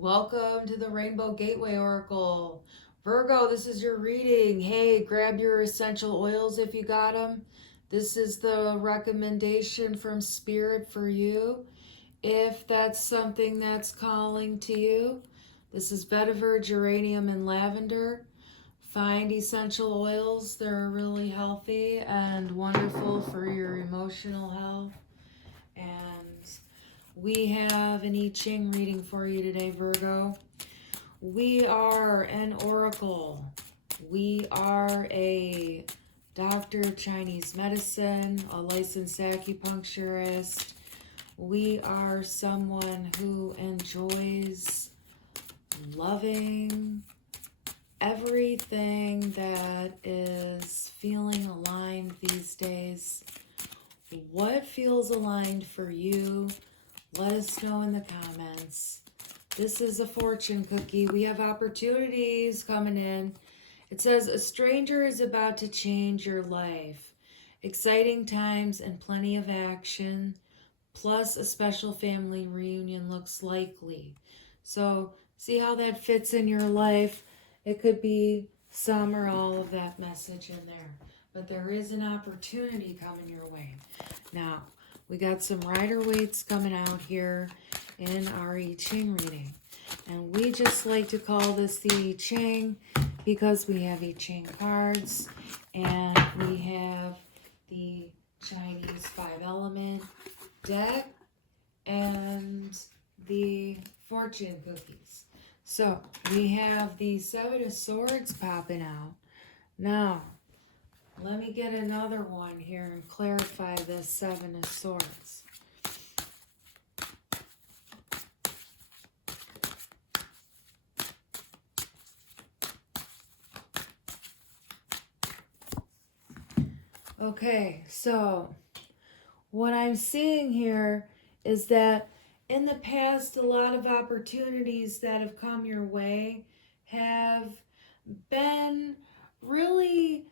Welcome to the Rainbow Gateway Oracle. Virgo, this is your reading. Hey, grab your essential oils if you got them. This is the recommendation from Spirit for you. If that's something that's calling to you, this is vetiver, geranium, and lavender. Find essential oils. They're really healthy and wonderful for your emotional health. And we have an I Ching reading for you today, Virgo. We are an oracle. We are a doctor of Chinese medicine, a licensed acupuncturist. We are someone who enjoys loving everything that is feeling aligned these days. What feels aligned for you? Let us know in the comments. This is a fortune cookie. We have opportunities coming in. It says, a stranger is about to change your life. Exciting times and plenty of action, plus a special family reunion looks likely. So see how that fits in your life. It could be some or all of that message in there. But there is an opportunity coming your way. Now, we got some Rider-Waite's coming out here in our I Ching reading. And we just like to call this the I Ching because we have I Ching cards and we have the Chinese 5-element deck and the fortune cookies. So we have the 7 of Swords popping out. Now, let me get another one here and clarify this 7 of Swords. Okay, so what I'm seeing here is that in the past, a lot of opportunities that have come your way have been really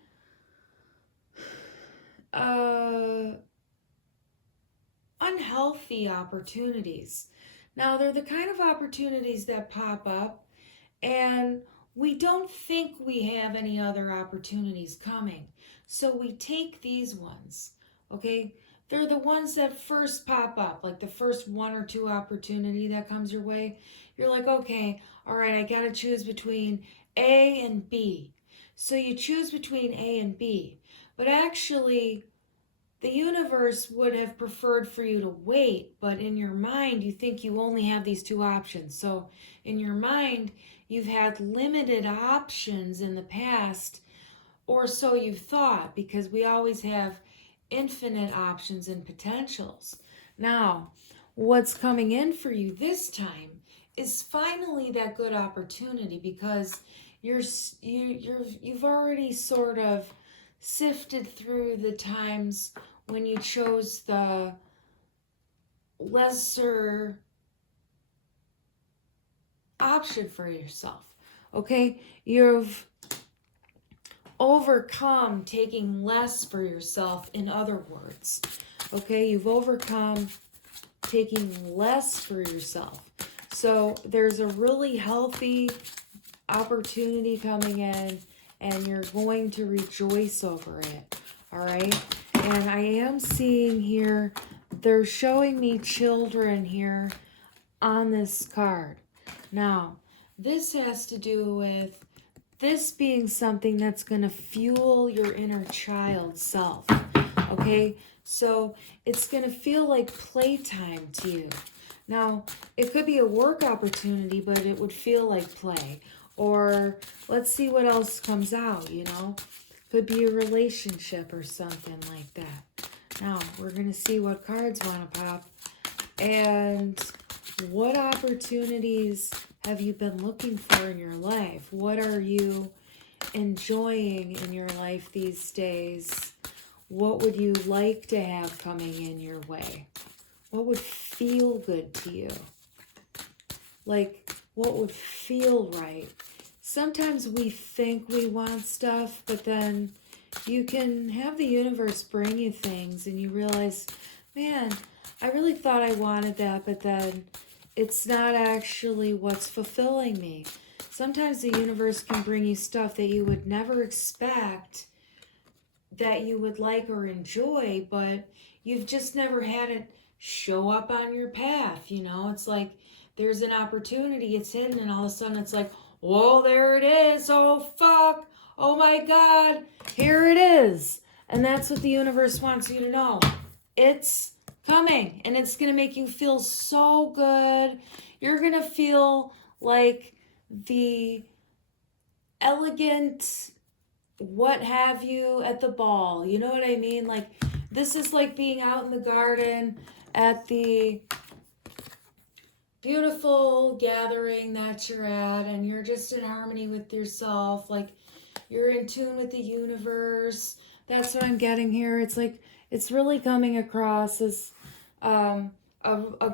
unhealthy opportunities. Now, they're the kind of opportunities that pop up and we don't think we have any other opportunities coming. So we take these ones, okay? They're the ones that first pop up, like the first 1 or 2 opportunity that comes your way. You're like, okay, all right, I got to choose between A and B. So you choose between A and B. But actually, the universe would have preferred for you to wait, but in your mind, you think you only have these 2 options. So in your mind, you've had limited options in the past, or so you've thought, because we always have infinite options and potentials. Now, what's coming in for you this time is finally that good opportunity, because you've already sort of sifted through the times when you chose the lesser option for yourself. Okay, you've overcome taking less for yourself, in other words. Okay, you've overcome taking less for yourself. So there's a really healthy opportunity coming in and you're going to rejoice over it. All right, and I am seeing here, they're showing me children here on this card. Now, this has to do with this being something that's going to fuel your inner child self, okay? So it's going to feel like playtime to you. Now, it could be a work opportunity, but it would feel like play. Or let's see what else comes out, you know? Could be a relationship or something like that. Now, we're going to see what cards want to pop. And what opportunities have you been looking for in your life? What are you enjoying in your life these days? What would you like to have coming in your way? What would feel good to you? Like, what would feel right? Sometimes we think we want stuff, but then you can have the universe bring you things and you realize, man, I really thought I wanted that, but then it's not actually what's fulfilling me. Sometimes the universe can bring you stuff that you would never expect that you would like or enjoy, but you've just never had it show up on your path. You know, it's like there's an opportunity, it's hidden, and all of a sudden it's like, whoa, there it is. Oh, fuck. Oh, my God. Here it is. And that's what the universe wants you to know. It's coming, and it's going to make you feel so good. You're going to feel like the elegant what have you at the ball. You know what I mean? Like, this is like being out in the garden at the beautiful gathering that you're at, and you're just in harmony with yourself. Like, you're in tune with the universe. That's what I'm getting here. It's like, it's really coming across as a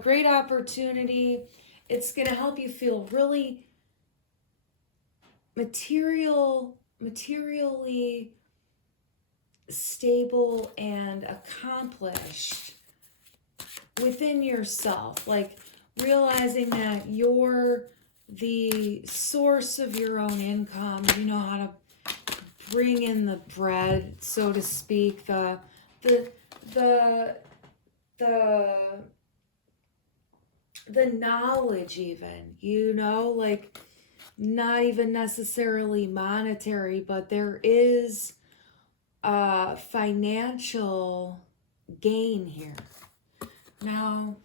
great opportunity. It's going to help you feel really materially stable and accomplished within yourself. Like, realizing that you're the source of your own income. You know how to bring in the bread, so to speak, the knowledge, even, you know, like, not even necessarily monetary, but there is financial gain here. Now,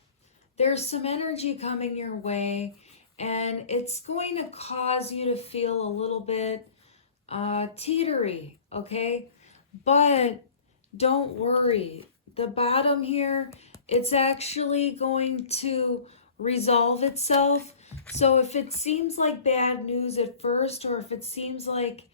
there's some energy coming your way, and it's going to cause you to feel a little bit teetery, okay? But don't worry. The bottom here, it's actually going to resolve itself. So if it seems like bad news at first, or if it seems like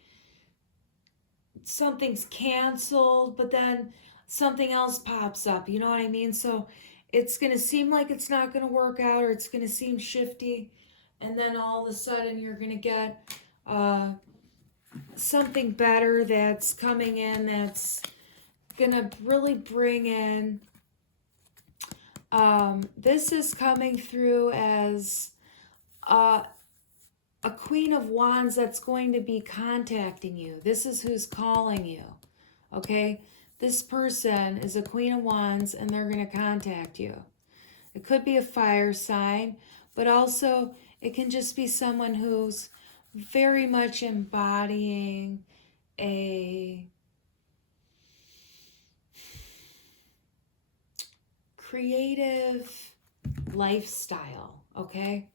something's canceled, but then something else pops up, you know what I mean? So it's going to seem like it's not going to work out, or it's going to seem shifty, and then all of a sudden you're going to get something better that's coming in, that's going to really bring in. This is coming through as a Queen of Wands that's going to be contacting you. This is who's calling you, okay? This person is a Queen of Wands, and they're going to contact you. It could be a fire sign, but also it can just be someone who's very much embodying a creative lifestyle, okay?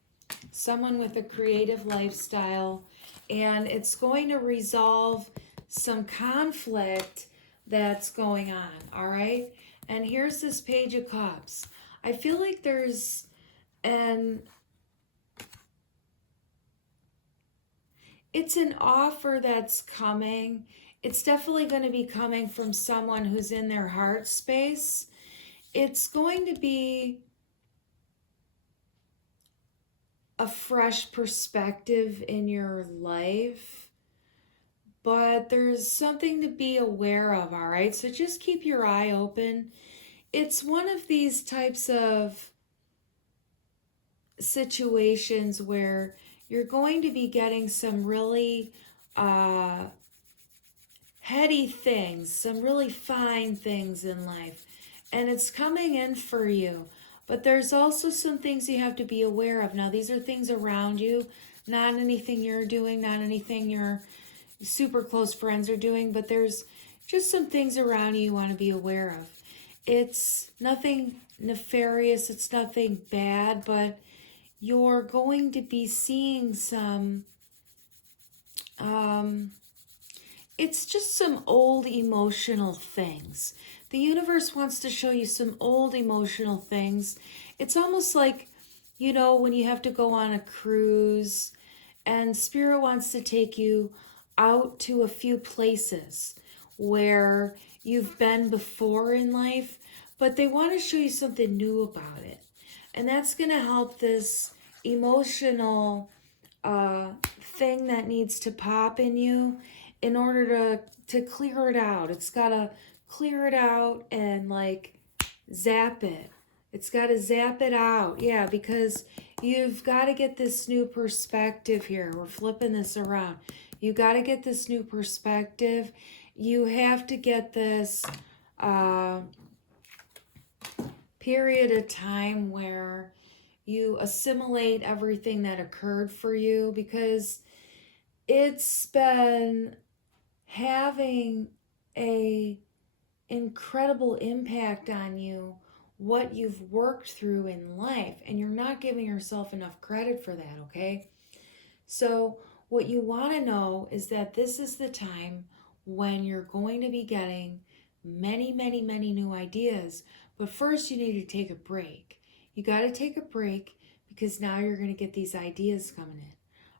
Someone with a creative lifestyle, and it's going to resolve some conflict that's going on, all right? And here's this Page of Cups. I feel like there's it's an offer that's coming. It's definitely going to be coming from someone who's in their heart space. It's going to be a fresh perspective in your life, but there's something to be aware of, all right? So just keep your eye open. It's one of these types of situations where you're going to be getting some really heady things, some really fine things in life, and it's coming in for you. But there's also some things you have to be aware of. Now, these are things around you, not anything you're doing, not anything your super close friends are doing, but there's just some things around you want to be aware of. It's nothing nefarious, it's nothing bad, but you're going to be seeing some, it's just some old emotional things. The universe wants to show you some old emotional things. It's almost like, you know, when you have to go on a cruise and Spirit wants to take you out to a few places where you've been before in life, but they want to show you something new about it. And that's going to help this emotional thing that needs to pop in you in order to clear it out. It's got to clear it out and like zap it, It's got to zap it out. Yeah, because you've got to get this new perspective here. We're flipping this around. You got to get this new perspective. You have to get this period of time where you assimilate everything that occurred for you, because it's been having a incredible impact on you, what you've worked through in life, and you're not giving yourself enough credit for that, okay? So what you want to know is that this is the time when you're going to be getting many, many, many new ideas. But first you need to take a break. You got to take a break, because now you're going to get these ideas coming in.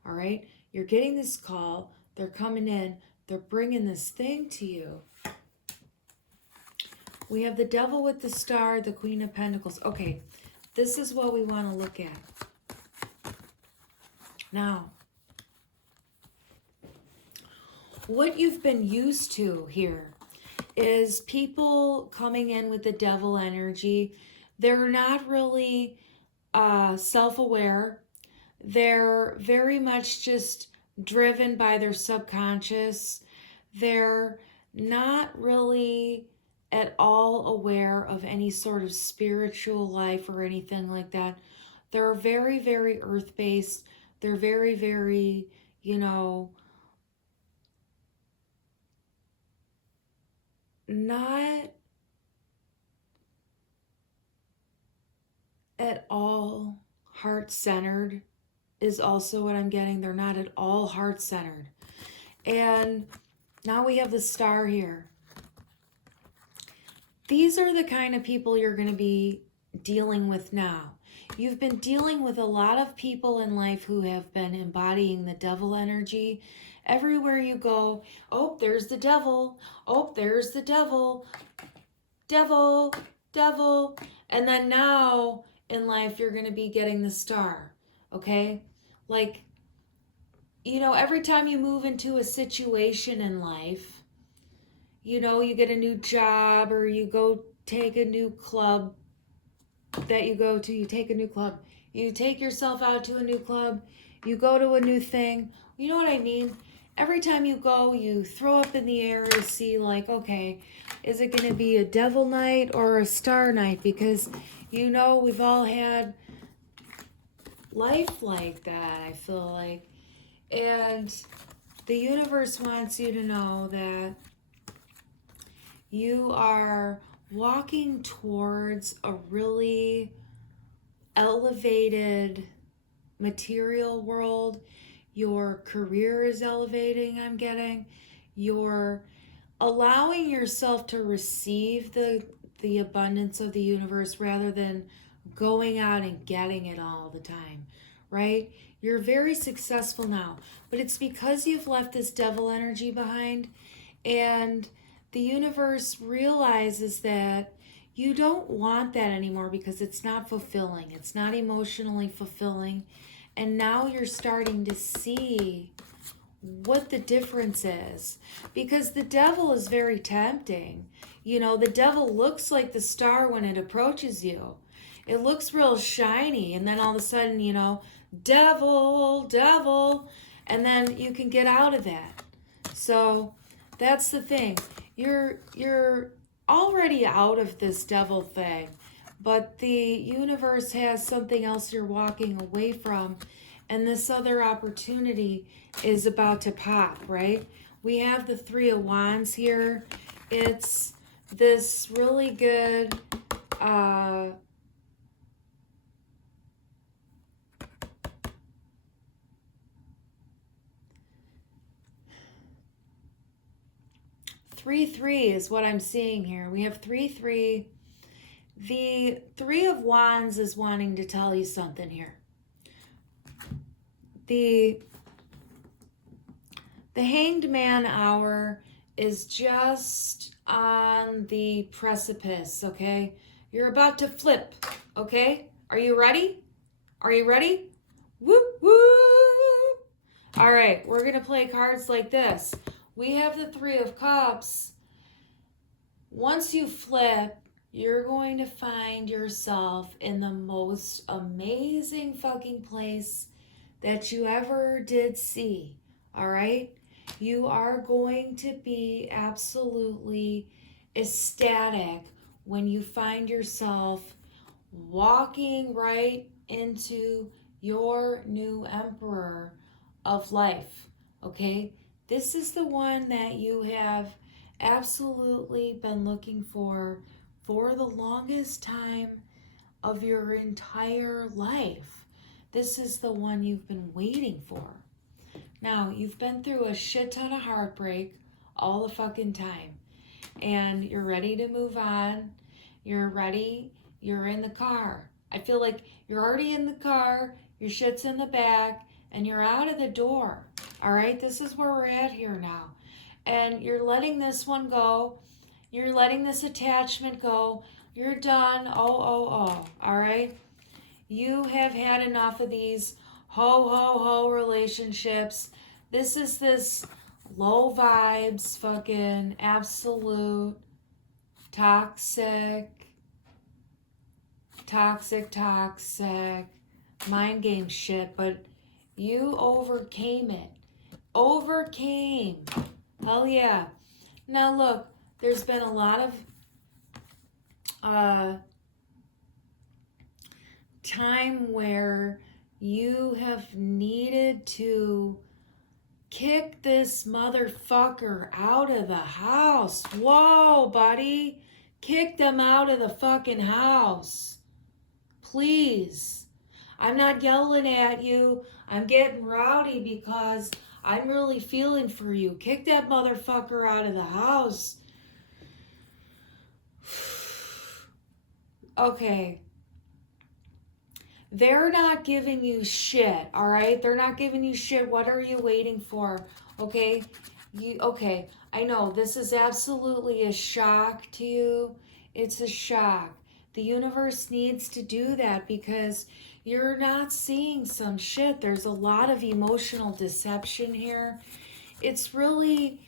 All right? You're getting this call. They're coming in. They're bringing this thing to you. We have the Devil with the Star, the Queen of Pentacles. Okay, this is what we want to look at. Now, what you've been used to here is people coming in with the devil energy. They're not really self-aware. They're very much just driven by their subconscious. They're not really at all aware of any sort of spiritual life or anything like that. They're very, very earth-based. They're very, very, you know, not at all heart-centered is also what I'm getting. They're not at all heart-centered. And now we have the Star here. These are the kind of people you're going to be dealing with now. You've been dealing with a lot of people in life who have been embodying the devil energy. Everywhere you go, oh, there's the devil. Oh, there's the devil. Devil, devil. And then now in life, you're going to be getting the Star, okay? Like, you know, every time you move into a situation in life, you know, you get a new job or you go take a new club that you go to, you take a new club. You take yourself out to a new club, you go to a new thing. You know what I mean? Every time you go, you throw up in the air to see, like, okay, is it going to be a devil night or a star night? Because, you know, we've all had life like that, I feel like. And the universe wants you to know that you are walking towards a really elevated material world. Your career is elevating, I'm getting. You're allowing yourself to receive the abundance of the universe rather than going out and getting it all the time, right? You're very successful now, but it's because you've left this devil energy behind, and the universe realizes that you don't want that anymore because it's not fulfilling. It's not emotionally fulfilling. And now you're starting to see what the difference is, because the devil is very tempting. You know, the devil looks like the star when it approaches you. It looks real shiny, and then all of a sudden, you know, devil, devil, and then you can get out of that. So that's the thing. You're already out of this devil thing, but the universe has something else you're walking away from, and this other opportunity is about to pop, right? We have the Three of Wands here. It's this really good three is what I'm seeing here. We have 3-3. The Three of Wands is wanting to tell you something here. The Hanged Man hour is just on the precipice, okay? You're about to flip, okay? Are you ready? Are you ready? Whoop, whoop. All right, we're going to play cards like this. We have the Three of Cups. Once you flip, you're going to find yourself in the most amazing fucking place that you ever did see. All right? You are going to be absolutely ecstatic when you find yourself walking right into your new emperor of life. Okay? This is the one that you have absolutely been looking for the longest time of your entire life. This is the one you've been waiting for. Now, you've been through a shit ton of heartbreak all the fucking time. And you're ready to move on. You're ready. You're in the car. I feel like you're already in the car. Your shit's in the back. And you're out of the door. All right? This is where we're at here now. And you're letting this one go. You're letting this attachment go. You're done. Oh. All right? You have had enough of these ho relationships. This is this low vibes, fucking absolute toxic mind game shit. But you overcame it. Hell yeah. Now look, there's been a lot of time where you have needed to kick this motherfucker out of the house. Whoa, buddy. Kick them out of the fucking house. Please. I'm not yelling at you. I'm getting rowdy because I'm really feeling for you. Kick that motherfucker out of the house. Okay. They're not giving you shit, all right? They're not giving you shit. What are you waiting for? Okay? Okay, I know this is absolutely a shock to you. It's a shock. The universe needs to do that because you're not seeing some shit. There's a lot of emotional deception here. It's really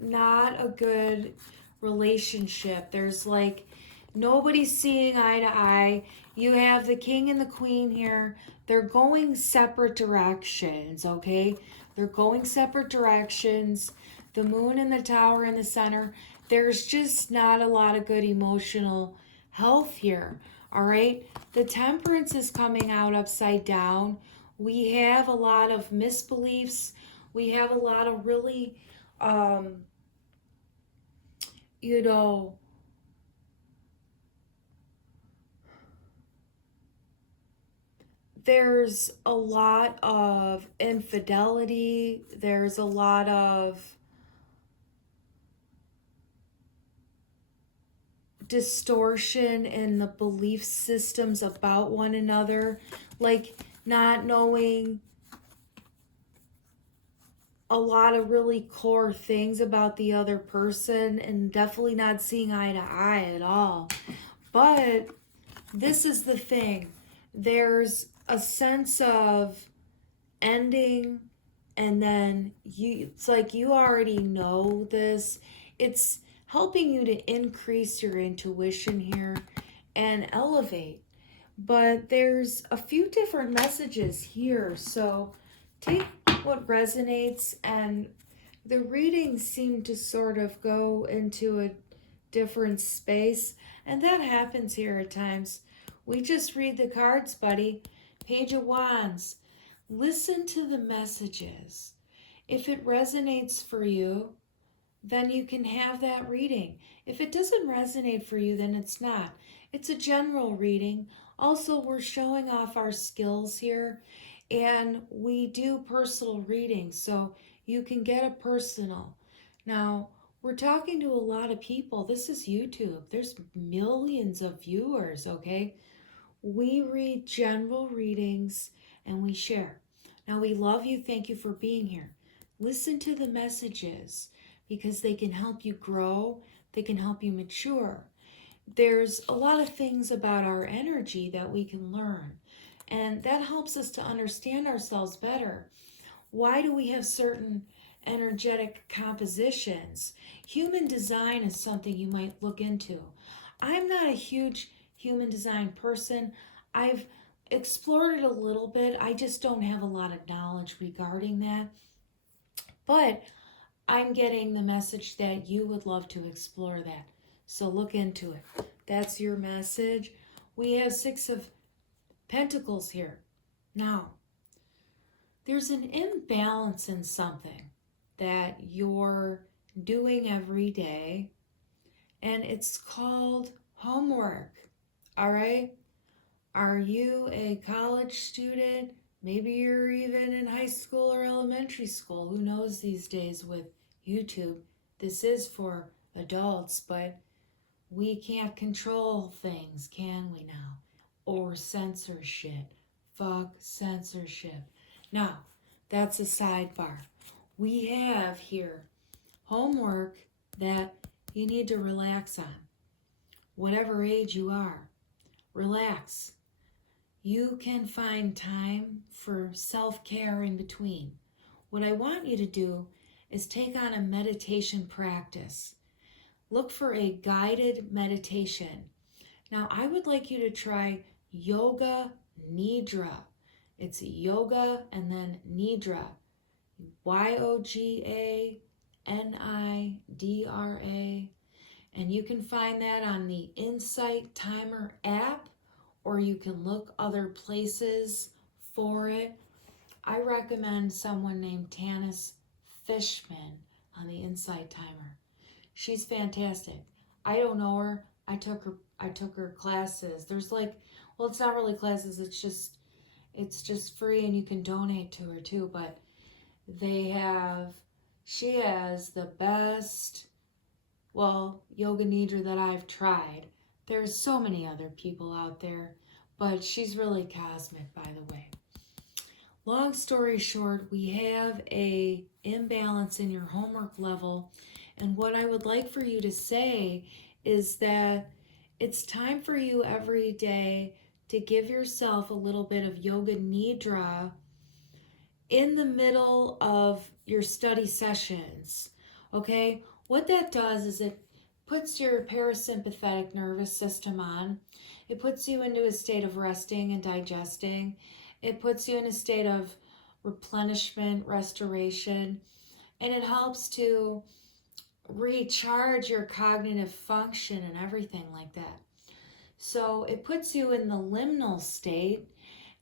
not a good relationship. There's like nobody's seeing eye to eye. You have the king and the queen here. They're going separate directions, okay? They're going separate directions. The moon and the tower in the center. There's just not a lot of good emotional health here, all right? The temperance is coming out upside down. We have a lot of misbeliefs. We have a lot of really, there's a lot of infidelity. There's a lot of distortion in the belief systems about one another, like not knowing a lot of really core things about the other person and definitely not seeing eye to eye at all. But this is the thing. There's a sense of ending, and then it's like you already know this. It's helping you to increase your intuition here and elevate. But there's a few different messages here, so take what resonates. And the readings seem to sort of go into a different space, and that happens here at times. We just read the cards, buddy. Page of Wands. Listen to the messages. If it resonates for you, then you can have that reading. If it doesn't resonate for you, then it's not. It's a general reading. Also, we're showing off our skills here, and we do personal readings, so you can get a personal. Now, we're talking to a lot of people. This is YouTube. There's millions of viewers, okay? We read general readings and we share. Now, we love you. Thank you for being here. Listen to the messages because they can help you grow. They can help you mature. There's a lot of things about our energy that we can learn, and that helps us to understand ourselves better. Why do we have certain energetic compositions? Human design is something you might look into. I'm not a huge human design person. I've explored it a little bit. I just don't have a lot of knowledge regarding that. But I'm getting the message that you would love to explore that. So look into it. That's your message. We have Six of Pentacles here. Now, there's an imbalance in something that you're doing every day, and it's called homework. All right? Are you a college student? Maybe you're even in high school or elementary school. Who knows these days with YouTube? This is for adults, but we can't control things, can we now? Or censorship. Fuck censorship. Now, that's a sidebar. We have here homework that you need to relax on. Whatever age you are, relax. You can find time for self-care in between. What I want you to do is take on a meditation practice. Look for a guided meditation. Now, I would like you to try Yoga Nidra. It's yoga and then Nidra. Yoganidra. And you can find that on the Insight Timer app, or you can look other places for it. I recommend someone named Tanis Fishman on the Insight Timer. She's fantastic. I don't know her. I took her classes. There's like, well, it's not really classes. It's just free, and you can donate to her too. But she has the best, well, yoga nidra that I've tried. There's so many other people out there, but she's really cosmic, by the way. Long story short, we have a imbalance in your homework level, and what I would like for you to say is that it's time for you every day to give yourself a little bit of yoga nidra in the middle of your study sessions. Okay? What that does is it puts your parasympathetic nervous system on. It puts you into a state of resting and digesting. It puts you in a state of replenishment, restoration, and it helps to recharge your cognitive function and everything like that. So it puts you in the liminal state,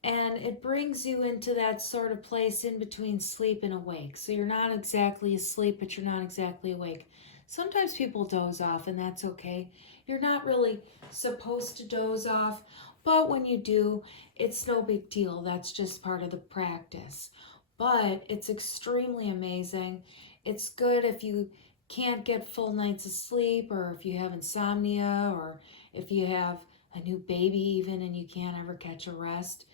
and it brings you into that sort of place in between sleep and awake. So you're not exactly asleep, but you're not exactly awake. Sometimes people doze off, and that's okay. You're not really supposed to doze off, but when you do, it's no big deal. That's just part of the practice. But it's extremely amazing. It's good if you can't get full nights of sleep, or if you have insomnia, or if you have a new baby even and you can't ever catch a rest,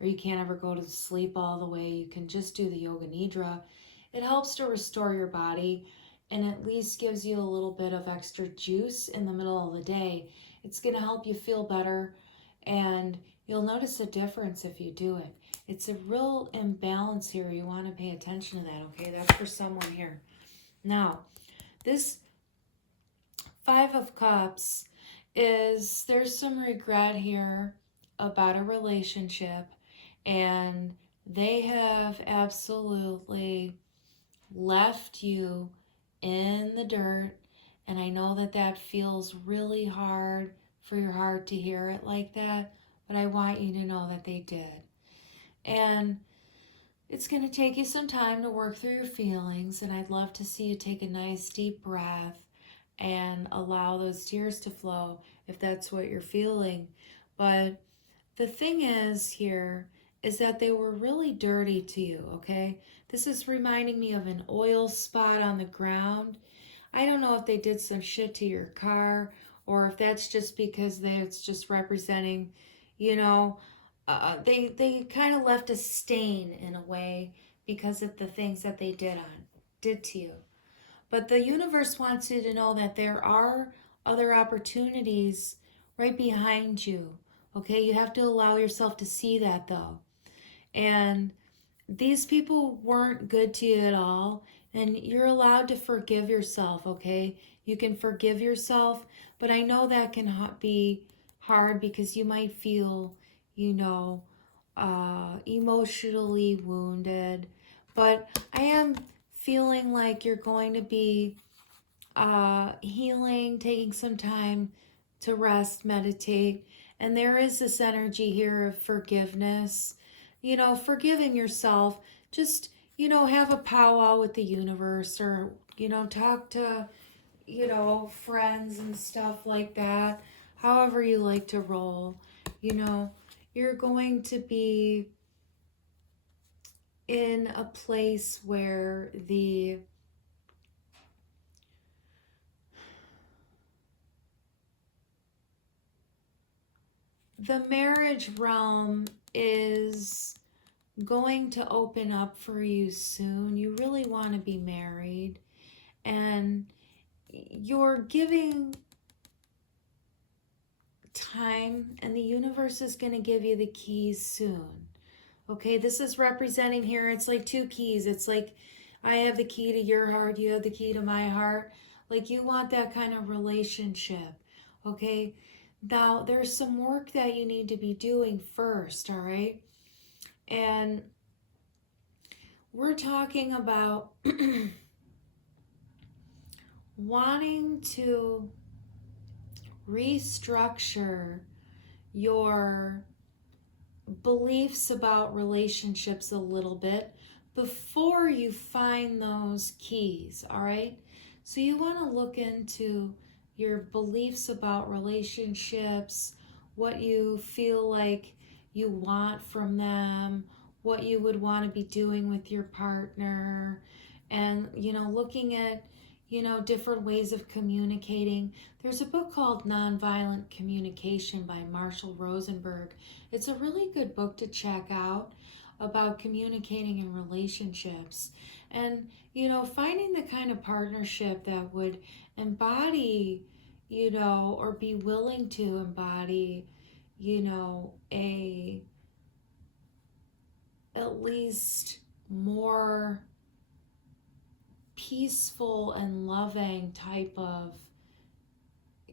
or you can't ever go to sleep all the way. You can just do the yoga nidra. It helps to restore your body, and at least gives you a little bit of extra juice in the middle of the day. It's going to help you feel better, and you'll notice a difference if you do it. It's a real imbalance here. You want to pay attention to that, okay? That's for someone here. Now, this Five of Cups is, there's some regret here about a relationship, and they have absolutely left you in the dirt, and I know that that feels really hard for your heart to hear it like that, but I want you to know that they did. And it's going to take you some time to work through your feelings, and I'd love to see you take a nice deep breath and allow those tears to flow if that's what you're feeling. But the thing is here is that they were really dirty to you, okay? This is reminding me of an oil spot on the ground. I don't know if they did some shit to your car, or if that's just because it's just representing, you know, they kind of left a stain in a way because of the things that they did to you. But the universe wants you to know that there are other opportunities right behind you. Okay, you have to allow yourself to see that though. And these people weren't good to you at all, and you're allowed to forgive yourself, okay? You can forgive yourself, But I know that can be hard because you might feel, emotionally wounded. But I am feeling like you're going to be healing, taking some time to rest, meditate. And there is this energy here of forgiveness, forgiving yourself. Just, have a powwow with the universe, or, talk to, friends and stuff like that. However you like to roll, you're going to be in a place where the marriage realm is going to open up for you soon. You really want to be married, and you're giving time, and the universe is going to give you the keys soon. Okay, this is representing here, it's like two keys. It's like I have the key to your heart, you have the key to my heart. Like you want that kind of relationship. Okay, now there's some work that you need to be doing first, all right? And we're talking about wanting to restructure your beliefs about relationships a little bit before you find those keys, all right? So you want to look into your beliefs about relationships, what you feel like you want from them, what you would want to be doing with your partner, and, looking at, different ways of communicating. There's a book called Nonviolent Communication by Marshall Rosenberg. It's a really good book to check out about communicating in relationships, and, finding the kind of partnership that would embody, or be willing to embody, a at least more peaceful and loving type of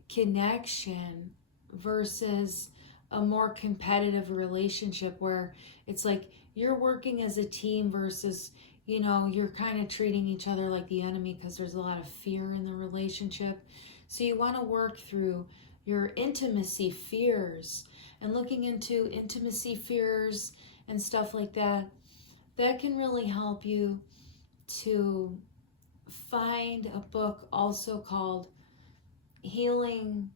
connection versus a more competitive relationship where it's like you're working as a team versus, you're kind of treating each other like the enemy because there's a lot of fear in the relationship. So you want to work through your intimacy fears, and looking into intimacy fears and stuff like that. That can really help you to find a book also called Healing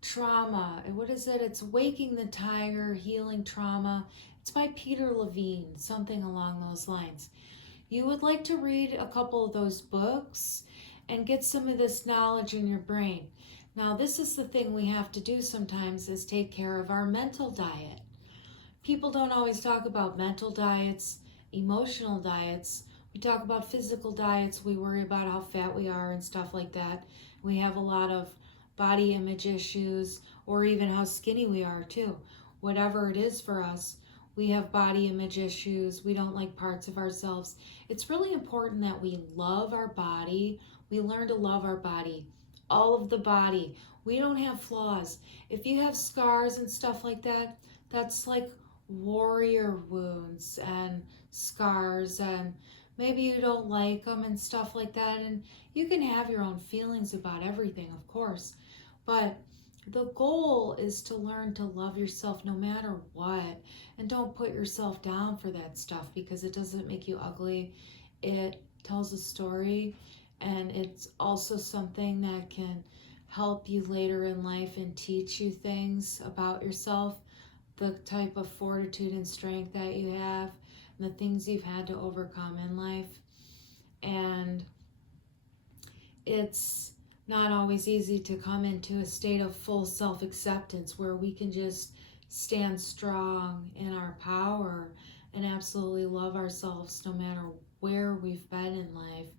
Trauma. What is it? It's Waking the Tiger, Healing Trauma. It's by Peter Levine, something along those lines. You would like to read a couple of those books and get some of this knowledge in your brain. Now, this is the thing we have to do sometimes, is take care of our mental diet. People don't always talk about mental diets, emotional diets. We talk about physical diets. We worry about how fat we are and stuff like that. We have a lot of body image issues, or even how skinny we are too. Whatever it is for us, we have body image issues. We don't like parts of ourselves. It's really important that we love our body. We learn to love our body, all of the body. We don't have flaws. If you have scars and stuff like that, that's like warrior wounds and scars, and maybe you don't like them and stuff like that. And you can have your own feelings about everything, of course, but the goal is to learn to love yourself no matter what, and don't put yourself down for that stuff, because it doesn't make you ugly. It tells a story, and it's also something that can help you later in life and teach you things about yourself, the type of fortitude and strength that you have, and the things you've had to overcome in life. And it's not always easy to come into a state of full self-acceptance where we can just stand strong in our power and absolutely love ourselves no matter where we've been in life,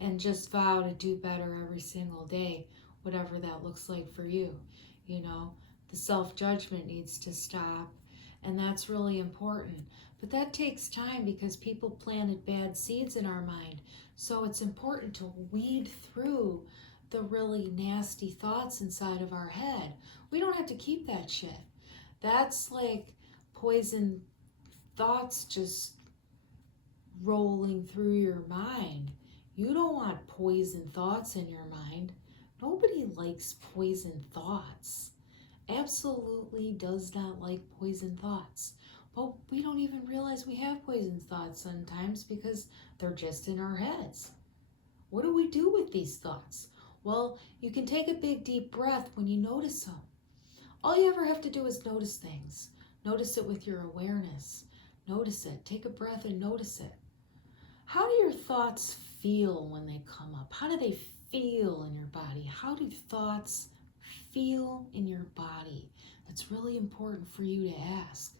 and just vow to do better every single day, whatever that looks like for you. The self-judgment needs to stop, and that's really important. But that takes time because people planted bad seeds in our mind. So it's important to weed through the really nasty thoughts inside of our head. We don't have to keep that shit. That's like poison thoughts just rolling through your mind. You don't want poison thoughts in your mind. Nobody likes poison thoughts. Absolutely does not like poison thoughts. But we don't even realize we have poison thoughts sometimes because they're just in our heads. What do we do with these thoughts? Well, you can take a big deep breath when you notice them. All you ever have to do is notice things. Notice it with your awareness. Notice it. Take a breath and notice it. How do your thoughts feel when they come up? How do they feel in your body? How do thoughts feel in your body? That's really important for you to ask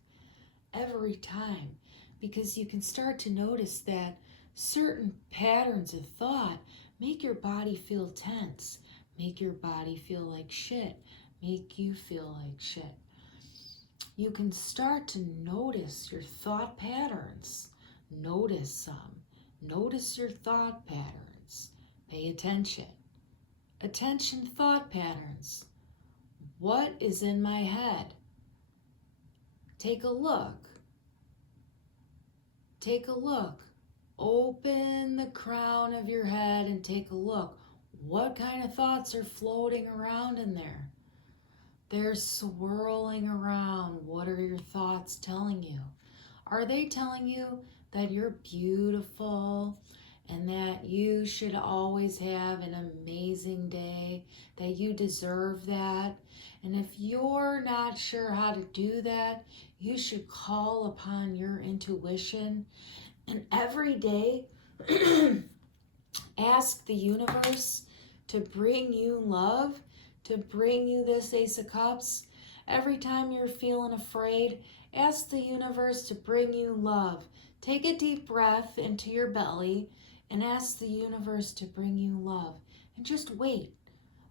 every time, because you can start to notice that certain patterns of thought make your body feel tense, make your body feel like shit, make you feel like shit. You can start to notice your thought patterns. Notice them. Notice your thought patterns. Pay attention. Attention, thought patterns. What is in my head? Take a look. Take a look. Open the crown of your head and take a look. What kind of thoughts are floating around in there? They're swirling around. What are your thoughts telling you? Are they telling you that you're beautiful and that you should always have an amazing day, that you deserve that? And if you're not sure how to do that, you should call upon your intuition and every day ask the universe to bring you love, to bring you this Ace of Cups. Every time you're feeling afraid, ask the universe to bring you love. Take a deep breath into your belly and ask the universe to bring you love. And just wait,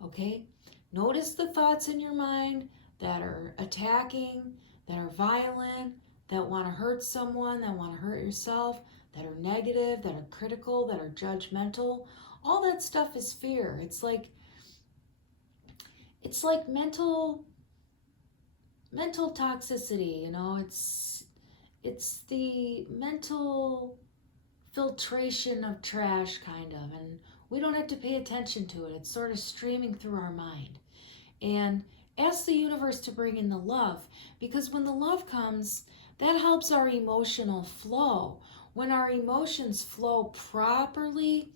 okay? Notice the thoughts in your mind that are attacking, that are violent, that want to hurt someone, that want to hurt yourself, that are negative, that are critical, that are judgmental. All that stuff is fear. It's like mental toxicity, you know. It's the mental filtration of trash, kind of, and we don't have to pay attention to it. It's sort of streaming through our mind. And ask the universe to bring in the love, because when the love comes, that helps our emotional flow. When our emotions flow properly,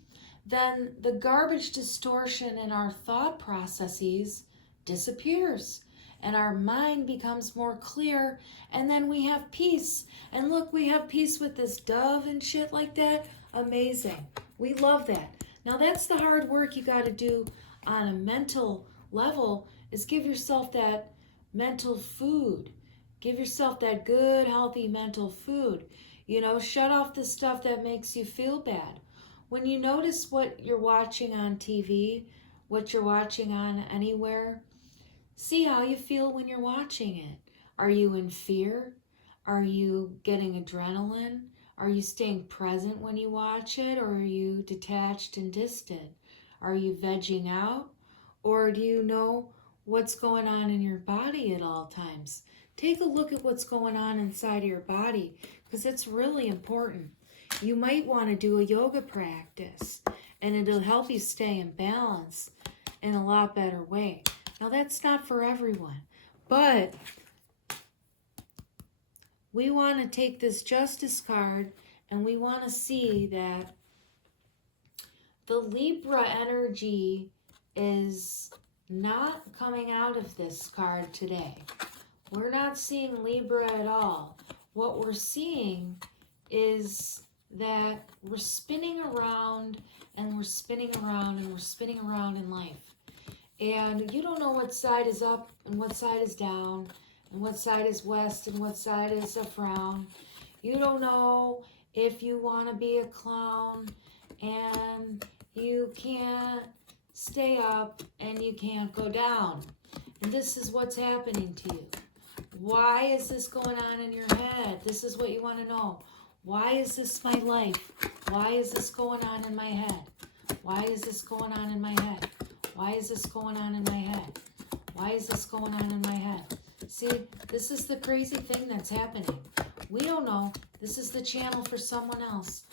then the garbage distortion in our thought processes disappears and our mind becomes more clear, and then we have peace. And look, we have peace with this dove and shit like that. Amazing. We love that. Now that's the hard work you got to do on a mental level, is give yourself that mental food. Give yourself that good, healthy mental food. You know, shut off the stuff that makes you feel bad. When you notice what you're watching on TV, what you're watching on anywhere, see how you feel when you're watching it. Are you in fear? Are you getting adrenaline? Are you staying present when you watch it, or are you detached and distant? Are you vegging out? Or do you know what's going on in your body at all times? Take a look at what's going on inside of your body, because it's really important. You might want to do a yoga practice, and it'll help you stay in balance in a lot better way. Now, that's not for everyone, but we want to take this Justice card, and we want to see that the Libra energy is not coming out of this card today. We're not seeing Libra at all. What we're seeing is that we're spinning around and we're spinning around and we're spinning around in life. And you don't know what side is up and what side is down and what side is west and what side is a frown. You don't know if you want to be a clown and you can't stay up and you can't go down. And this is what's happening to you. Why is this going on in your head? This is what you want to know. Why is this my life? Why is this going on in my head? Why is this going on in my head? Why is this going on in my head? Why is this going on in my head? See, this is the crazy thing that's happening. We don't know. This is the channel for someone else.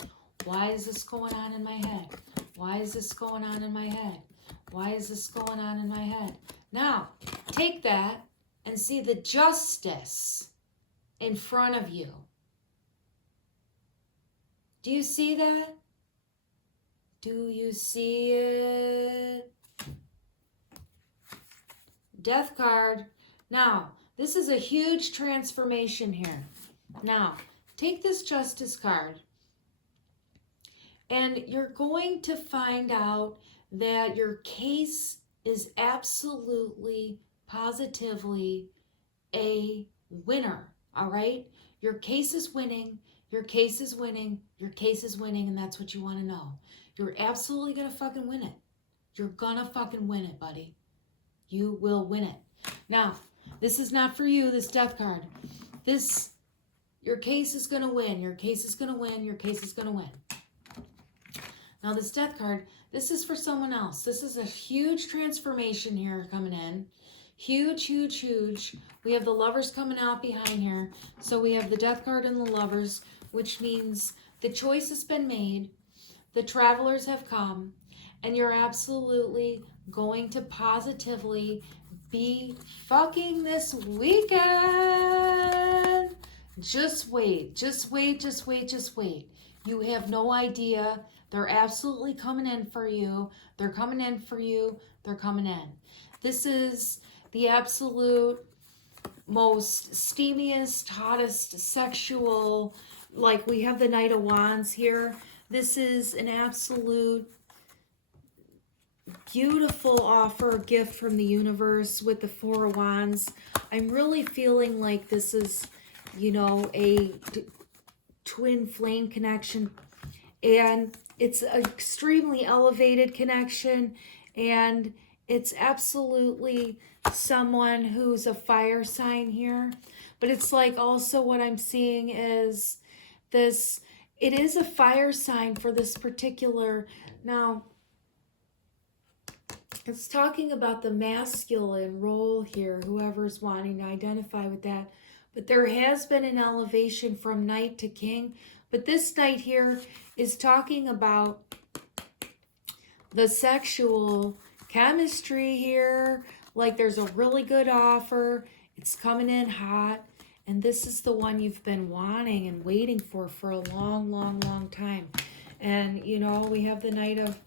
Why is this going on in my head? Why is this going on in my head? Why is this going on in my head? Now, take that and see the justice in front of you. Do you see that? Do you see it? Death card. Now, this is a huge transformation here. Now, take this Justice card, and you're going to find out that your case is absolutely, positively a winner, all right? Your case is winning, your case is winning, your case is winning, and that's what you want to know. You're absolutely going to fucking win it. You're going to fucking win it, buddy. You will win it. Now, this is not for you, this Death card. Your case is going to win. Your case is going to win. Your case is going to win. Now, this Death card, this is for someone else. This is a huge transformation here coming in. Huge, huge, huge. We have the Lovers coming out behind here. So we have the Death card and the Lovers, which means the choice has been made. The Travelers have come. And you're absolutely going to positively be fucking this weekend. Just wait, just wait, just wait, just wait. You have no idea. They're absolutely coming in for you. They're coming in for you. They're coming in. This is the absolute most steamiest, hottest, sexual, like we have the Knight of Wands here. This is an absolute beautiful offer, gift from the universe with the Four of Wands. I'm really feeling like this is, you know, a twin flame connection, and it's an extremely elevated connection, and it's absolutely someone who's a fire sign here. But it's like also what I'm seeing is this, it is a fire sign for this particular, now it's talking about the masculine role here, whoever's wanting to identify with that. But there has been an elevation from Knight to King. But this Knight here is talking about the sexual chemistry here. Like there's a really good offer. It's coming in hot. And this is the one you've been wanting and waiting for a long, long, long time. And, you know, we have the Knight of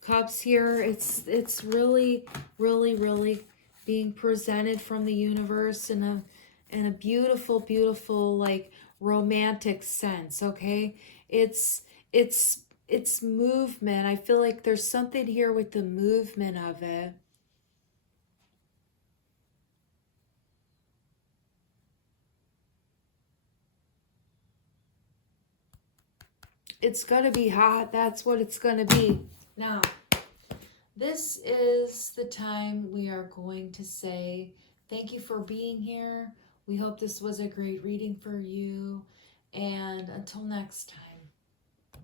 Cups here. It's really, really, really being presented from the universe in a beautiful, beautiful, like romantic sense. Okay, it's movement. I feel like there's something here with the movement of it. It's gonna be hot. That's what it's gonna be. Now, this is the time we are going to say thank you for being here. We hope this was a great reading for you. And until next time.